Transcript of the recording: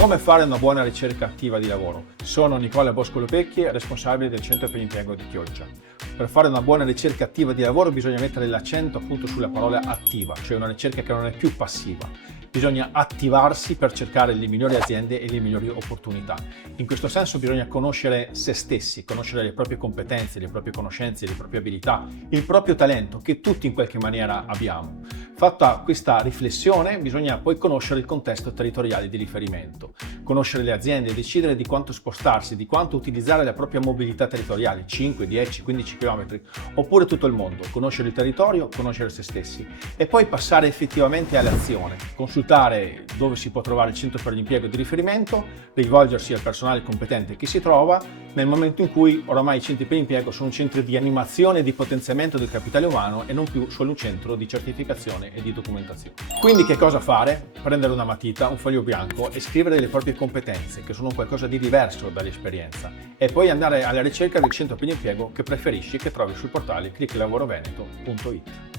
Come fare una buona ricerca attiva di lavoro? Sono Nicola Bosco Lopecchi, responsabile del Centro per l'Impiego di Chioggia. Per fare una buona ricerca attiva di lavoro bisogna mettere l'accento appunto sulla parola attiva, cioè una ricerca che non è più passiva. Bisogna attivarsi per cercare le migliori aziende e le migliori opportunità. In questo senso bisogna conoscere se stessi, conoscere le proprie competenze, le proprie conoscenze, le proprie abilità, il proprio talento che tutti in qualche maniera abbiamo. Fatta questa riflessione bisogna poi conoscere il contesto territoriale di riferimento, conoscere le aziende, decidere di quanto spostarsi, di quanto utilizzare la propria mobilità territoriale, 5, 10, 15 km, oppure tutto il mondo, conoscere il territorio, conoscere se stessi e poi passare effettivamente all'azione, consultare dove si può trovare il centro per l'impiego di riferimento, rivolgersi al personale competente che si trova nel momento in cui oramai i centri per l'impiego sono un centro di animazione e di potenziamento del capitale umano e non più solo un centro di certificazione e di documentazione. Quindi che cosa fare? Prendere una matita, un foglio bianco e scrivere le proprie competenze, che sono qualcosa di diverso dall'esperienza, e poi andare alla ricerca del centro per l'impiego che preferisci e che trovi sul portale clicklavorovveneto.it.